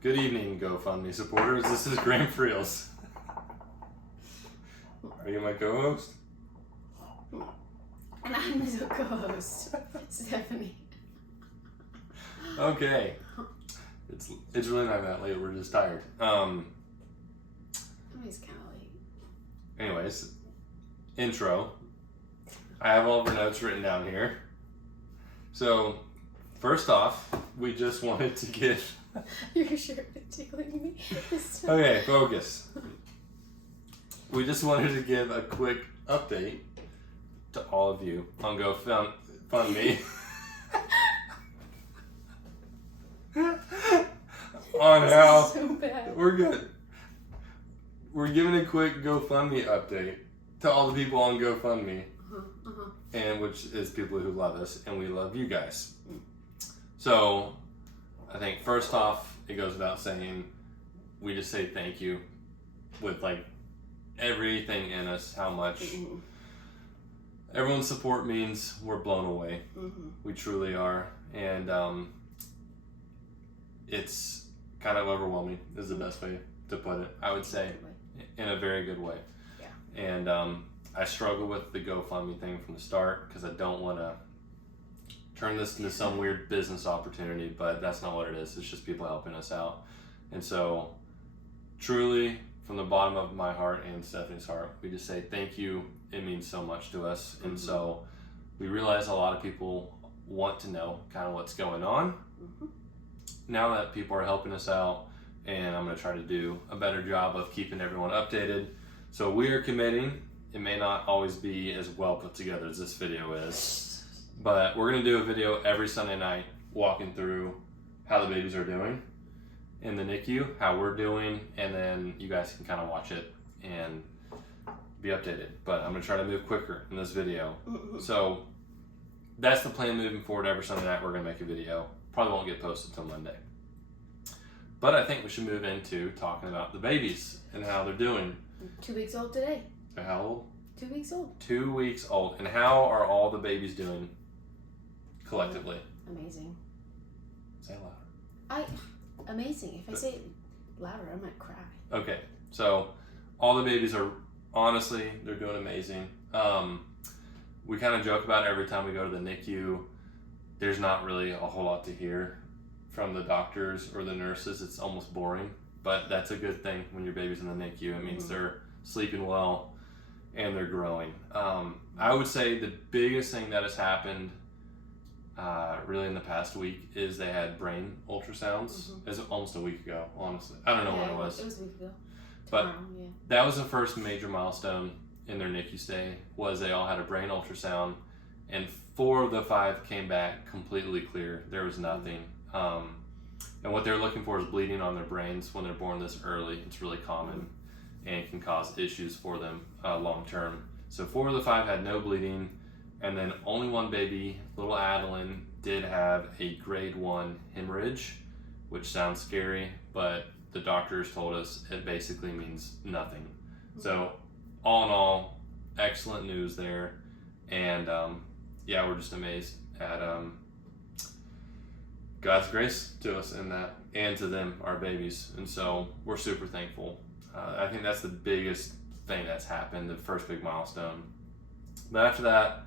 Good evening, GoFundMe supporters. This is Graham Freels. Are you my co-host? And I'm the co-host, Stephanie. Okay. It's really not that late. We're just tired. I mean, it's kind of late. Anyways, intro. I have all of our notes written down here. So, first off, we just wanted to give... Your shirt is tickling me. Okay, focus. We just wanted to give a quick update to all of you on GoFundMe on how so bad. we're good. We're giving a quick GoFundMe update to all the people on GoFundMe, and which is people who love us, and we love you guys. So, I think first off, it goes without saying, we just say thank you with like everything in us, how much everyone's support means. We're blown away. We truly are. And it's kind of overwhelming is the best way to put it, I would say, in a very good way. Yeah. And I struggle with the GoFundMe thing from the start because I don't want to turn this into some weird business opportunity, but that's not what it is. It's just people helping us out. And so, truly, from the bottom of my heart and Stephanie's heart, we just say thank you. It means so much to us. And so, we realize a lot of people want to know kind of what's going on. Now that people are helping us out, and I'm going to try to do a better job of keeping everyone updated. So, we are committing. It may not always be as well put together as this video is. But we're going to do a video every Sunday night walking through how the babies are doing in the NICU, how we're doing, and then you guys can kind of watch it and be updated. But I'm going to try to move quicker in this video. So that's the plan moving forward. Every Sunday night we're going to make a video. Probably won't get posted until Monday. But I think we should move into talking about the babies and how they're doing. 2 weeks old today. They're how old? 2 weeks old. 2 weeks old. And how are all the babies doing collectively? Amazing. Say it louder. Amazing. If I say it louder, I might cry. Okay, so all the babies are, honestly, they're doing amazing. We kind of joke about it every time we go to the NICU. There's not really a whole lot to hear from the doctors or the nurses. It's almost boring, but that's a good thing when your baby's in the NICU. It means they're sleeping well and they're growing. I would say the biggest thing that has happened really in the past week is they had brain ultrasounds. It was almost a week ago, honestly. I don't know when it was. It was a week ago. But that was the first major milestone in their NICU stay, was they all had a brain ultrasound, and 4 of the 5 came back completely clear. There was nothing. And what they're looking for is bleeding on their brains when they're born this early. It's really common and can cause issues for them long term. So 4 of the 5 had no bleeding. And then only one baby, little Adeline, did have a grade 1 hemorrhage, which sounds scary, but the doctors told us it basically means nothing. So all in all, excellent news there. And we're just amazed at God's grace to us in that, and to them, our babies. And so we're super thankful. I think that's the biggest thing that's happened, the first big milestone. But after that,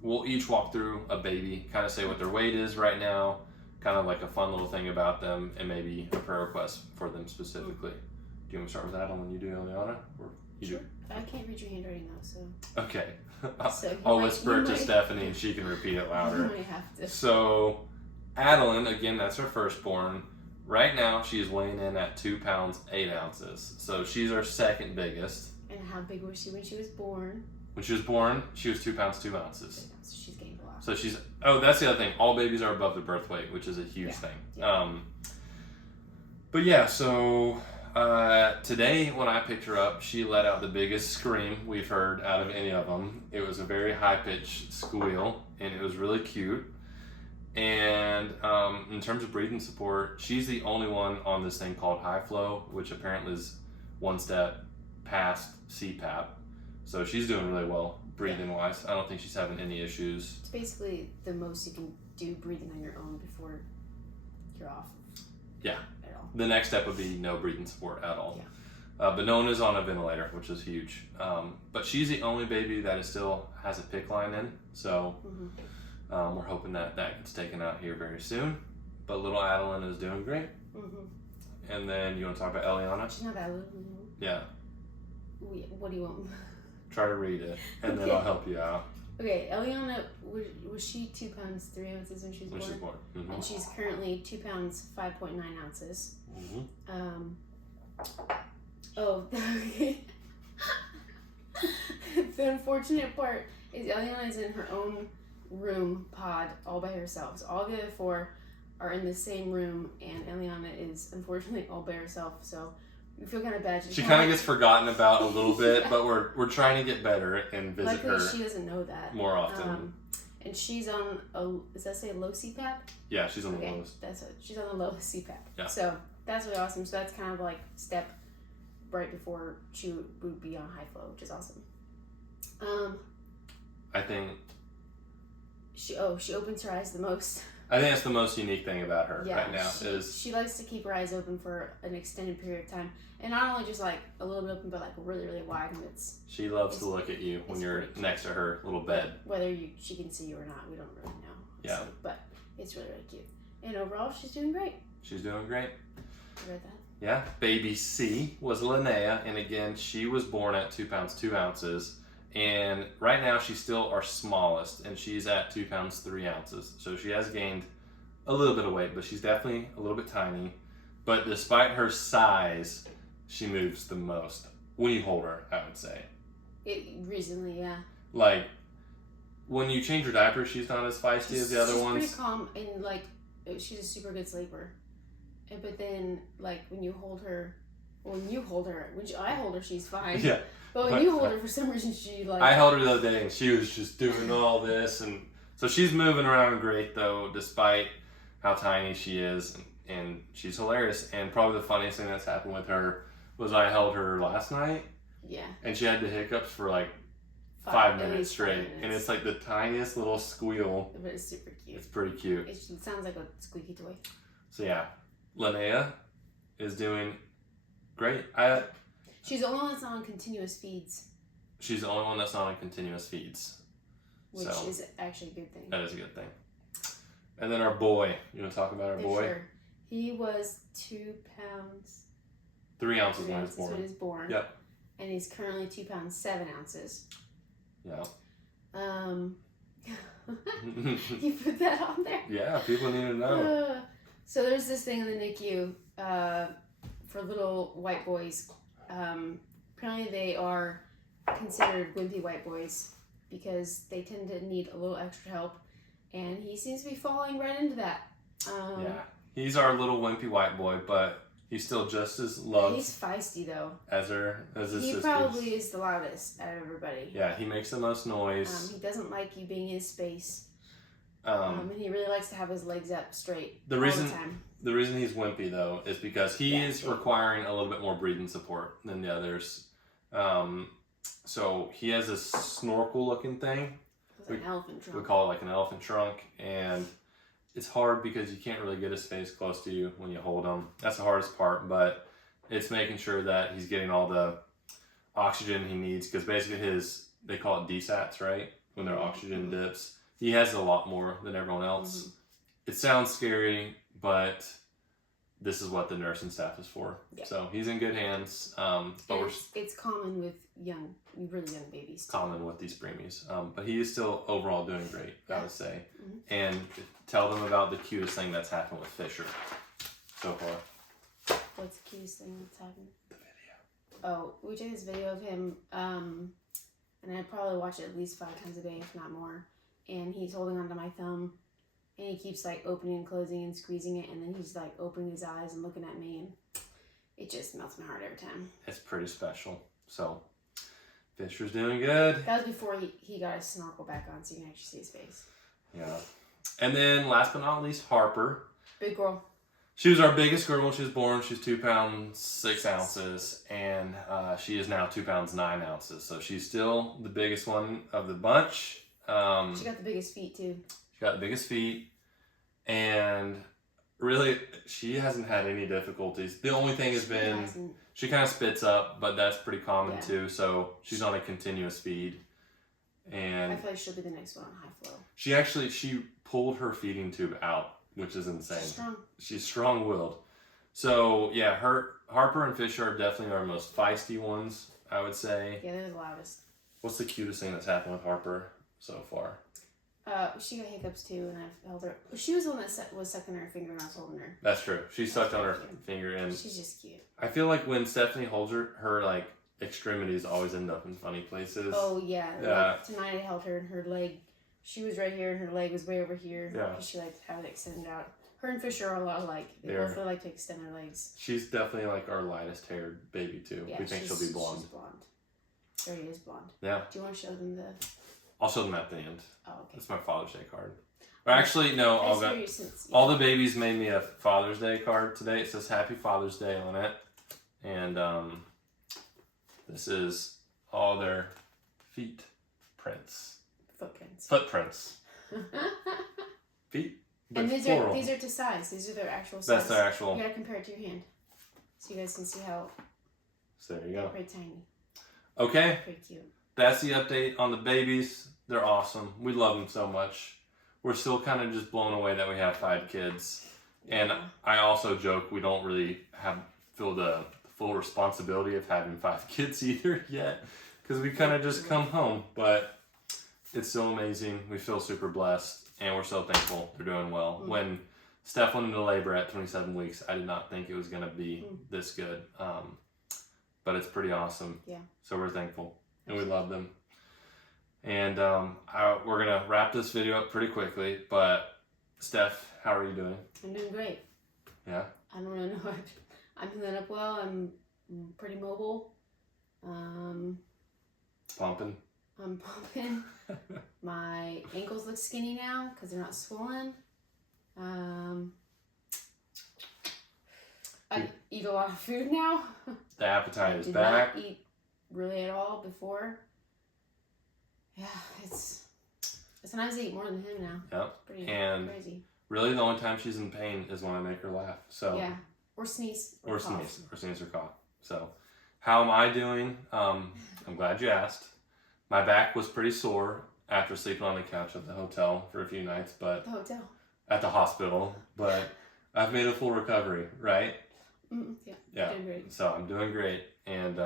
we'll each walk through a baby, kind of say what their weight is right now, kind of like a fun little thing about them, and maybe a prayer request for them specifically. Do you want to start with Adeline when you do, Elana? Or you Sure. do? I can't read your handwriting though, so. Okay. So I'll whisper it to Stephanie and she can repeat it louder. You might have to. So, Adeline, again, that's her firstborn. Right now, she's weighing in at 2 pounds, 8 ounces. So, she's our second biggest. And how big was she when she was born? When she was born, she was 2 pounds, 2 ounces. So she's gained a lot. So that's the other thing. All babies are above their birth weight, which is a huge thing. Yeah. So today when I picked her up, she let out the biggest scream we've heard out of any of them. It was a very high-pitched squeal, and it was really cute. And in terms of breathing support, she's the only one on this thing called high flow, which apparently is one step past CPAP. So she's doing really well breathing wise. I don't think she's having any issues. It's basically the most you can do breathing on your own before you're off. Yeah. At all. The next step would be no breathing support at all. Yeah. But no one is on a ventilator, which is huge. But she's the only baby that still has a PICC line in, so we're hoping that gets taken out here very soon. But little Adeline is doing great. And then you want to talk about Elana? She's not that little. Yeah. What do you want? Try to read it, and then I'll help you out. Okay, Eliana, was she 2 pounds 3 ounces when she was born? When she's born. And she's currently 2 pounds 5.9 ounces. The unfortunate part is Eliana is in her own room pod all by herself. So all the other 4 are in the same room, and Eliana is unfortunately all by herself. So we feel kind of bad. She kind of gets forgotten about a little bit, but we're trying to get better and visit Luckily, her. she doesn't know that more often. And she's on does that say low CPAP? Yeah, she's on the lowest. That's it. She's on the lowest CPAP. Yeah. So that's really awesome. So that's kind of like step right before she would be on high flow, which is awesome. I think she opens her eyes the most. I think that's the most unique thing about her Yeah, right now she likes to keep her eyes open for an extended period of time, and not only just like a little bit open, but like really, really wide. And she loves to look at you when you're next to her little bed. Whether she can see you or not, we don't really know. Yeah. So, but it's really, really cute. And overall, she's doing great. She's doing great. You read that? Yeah. Baby C was Linnea, and again, she was born at 2 pounds 2 ounces. And right now she's still our smallest, and she's at 2 pounds 3 ounces. So she has gained a little bit of weight, but she's definitely a little bit tiny. But despite her size, she moves the most when you hold her, I would say. Recently, yeah. Like, when you change her diaper, she's not as feisty as the other ones. She's pretty calm, and like, she's a super good sleeper. But then, like, when I hold her, she's fine. Yeah. But when you hold her, for some reason, she like... I held her the other day, and she was just doing all this. And so she's moving around great, though, despite how tiny she is. And she's hilarious. And probably the funniest thing that's happened with her was I held her last night. Yeah. And she had the hiccups for like 5 minutes straight. And it's like the tiniest little squeal. But it's super cute. It's pretty cute. It sounds like a squeaky toy. So yeah, Linnea is doing great. She's the only one that's not on continuous feeds. She's the only one that's not on continuous feeds. Which is actually a good thing. That is a good thing. And then our boy. You want to talk about our boy? Sure. He was 2 pounds... 3 ounces when he was born. Yep. And he's currently 2 pounds 7 ounces. Yeah. You put that on there? Yeah, people need to know. So there's this thing in the NICU for little white boys. Apparently they are considered wimpy white boys because they tend to need a little extra help, and he seems to be falling right into that. Yeah, he's our little wimpy white boy, but he's still just as loved. He's feisty though. As his He sisters. probably is the loudest out of everybody. Yeah, he makes the most noise. He doesn't like you being in his space. And he really likes to have his legs up straight all the time. The reason he's wimpy though is because he is requiring a little bit more breathing support than the others. So he has this snorkel looking thing. It's an elephant trunk. We call it like an elephant trunk, and it's hard because you can't really get his face close to you when you hold him. That's the hardest part, but it's making sure that he's getting all the oxygen he needs, because basically they call it desats, right? When their oxygen dips. He has a lot more than everyone else. It sounds scary, but this is what the nursing staff is for. Yeah. So he's in good hands. But it's common with really young babies. Common with these preemies. But he is still overall doing great, I would say. And tell them about the cutest thing that's happened with Fisher so far. What's the cutest thing that's happened? The video. Oh, we took this video of him, and I probably watch it at least 5 times a day, if not more. And he's holding onto my thumb, and he keeps like opening and closing and squeezing it, and then he's like opening his eyes and looking at me, and it just melts my heart every time. It's pretty special. So Fisher's doing good. That was before he got his snorkel back on, so you can actually see his face. Yeah. And then last but not least, Harper. Big girl. She was our biggest girl when she was born. She's 2 pounds 6 ounces, and she is now 2 pounds 9 ounces. So she's still the biggest one of the bunch. She got the biggest feet too. She got the biggest feet, and really, she hasn't had any difficulties. The only thing has been she kind of spits up, but that's pretty common too. So she's on a continuous feed, and I feel like she'll be the next one on high flow. She pulled her feeding tube out, which is insane. She's strong. She's strong-willed. So yeah, Harper and Fisher are definitely our most feisty ones, I would say. Yeah, they're the loudest. What's the cutest thing that's happened with Harper so far? She got hiccups too, and I've held her. She was the one that was sucking her finger when I was holding her. That's true. She sucked on her finger, and she's just cute. I feel like when Stephanie holds her like extremities always end up in funny places. Oh yeah. Like, tonight I held her and her leg. She was right here, and her leg was way over here. Yeah. Because she liked to have it extended out. Her and Fisher are a lot alike. They both really like to extend their legs. She's definitely like our lightest haired baby too. Yeah, we think she'll be blonde. She's blonde. She already is blonde. Yeah. Do you want to show them the? I'll show them at the end. Oh, okay. That's my Father's Day card. Or actually, no. All the babies made me a Father's Day card today. It says Happy Father's Day on it, and this is all their footprints. Feet. And these are to size. These are their actual size. That's their actual. You gotta compare it to your hand, so you guys can see how. So there you go. Very tiny. Okay. Pretty cute. That's the update on the babies. They're awesome. We love them so much. We're still kind of just blown away that we have 5 kids. And I also joke we don't really feel the full responsibility of having 5 kids either yet, because we kind of just come home. But it's still amazing. We feel super blessed, and we're so thankful they're doing well. Mm-hmm. When Steph went into labor at 27 weeks, I did not think it was going to be this good. But it's pretty awesome. Yeah. So we're thankful, and we love them. And we're going to wrap this video up pretty quickly. But Steph, how are you doing? I'm doing great. Yeah? I don't really know. I'm healing up well. I'm pretty mobile. Pumping? I'm pumping. My ankles look skinny now because they're not swollen. I eat a lot of food now. The appetite is back. I did not eat really at all before. Yeah, it's nice to eat more than him now. Yep. Pretty crazy. Really, the only time she's in pain is when I make her laugh. So yeah, or sneeze, or sneeze or cough. So, how am I doing? I'm glad you asked. My back was pretty sore after sleeping on the couch at the hotel for a few nights, but at the hospital. But I've made a full recovery, right? Yeah. Yeah. Doing great. So I'm doing great, and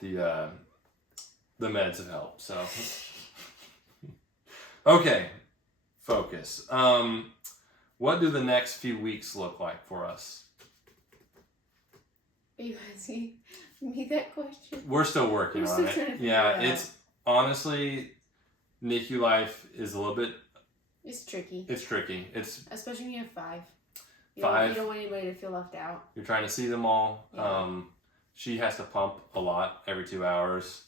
the meds have helped. So okay, focus. What do the next few weeks look like for us? Are you asking me that question? We're still working on it. Yeah, it's honestly, NICU life is a little bit. It's tricky. It's tricky. It's especially when you have 5. You don't want anybody to feel left out. You're trying to see them all. Yeah. She has to pump a lot every 2 hours,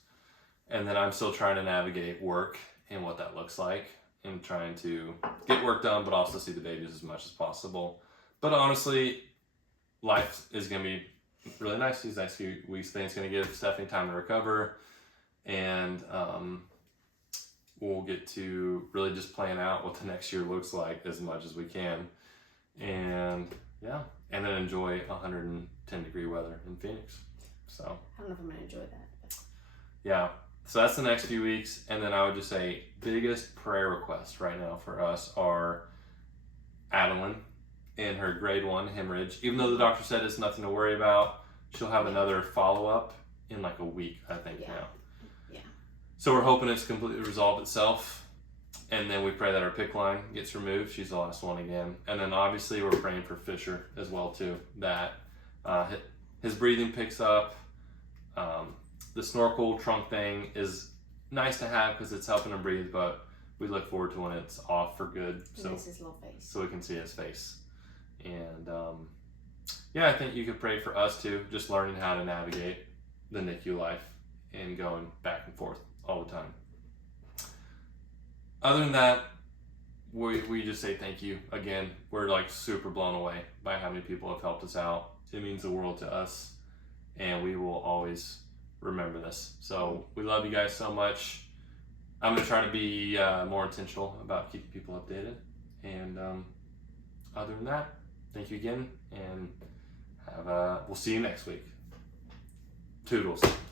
and then I'm still trying to navigate work and what that looks like, and trying to get work done, but also see the babies as much as possible. But honestly, life is going to be really nice these next few weeks. I think it's going to give Stephanie time to recover, and we'll get to really just plan out what the next year looks like as much as we can. And yeah, and then enjoy 110 degree weather in Phoenix. So I don't know if I'm going to enjoy that. But. Yeah, so that's the next few weeks. And then I would just say biggest prayer requests right now for us are Adeline in her grade 1 hemorrhage. Even though the doctor said it's nothing to worry about, she'll have another follow-up in like a week, I think now. Yeah. So we're hoping it's completely resolved itself. And then we pray that our PICC line gets removed. She's the last one again. And then obviously we're praying for Fisher as well too, that his breathing picks up. The snorkel trunk thing is nice to have because it's helping him breathe, but we look forward to when it's off for good. So his little face. So we can see his face. And yeah, I think you could pray for us too, just learning how to navigate the NICU life and going back and forth all the time. Other than that, we just say thank you again. We're like super blown away by how many people have helped us out. It means the world to us, and we will always remember this. So we love you guys so much. I'm gonna try to be more intentional about keeping people updated. And other than that, thank you again, and we'll see you next week. Toodles.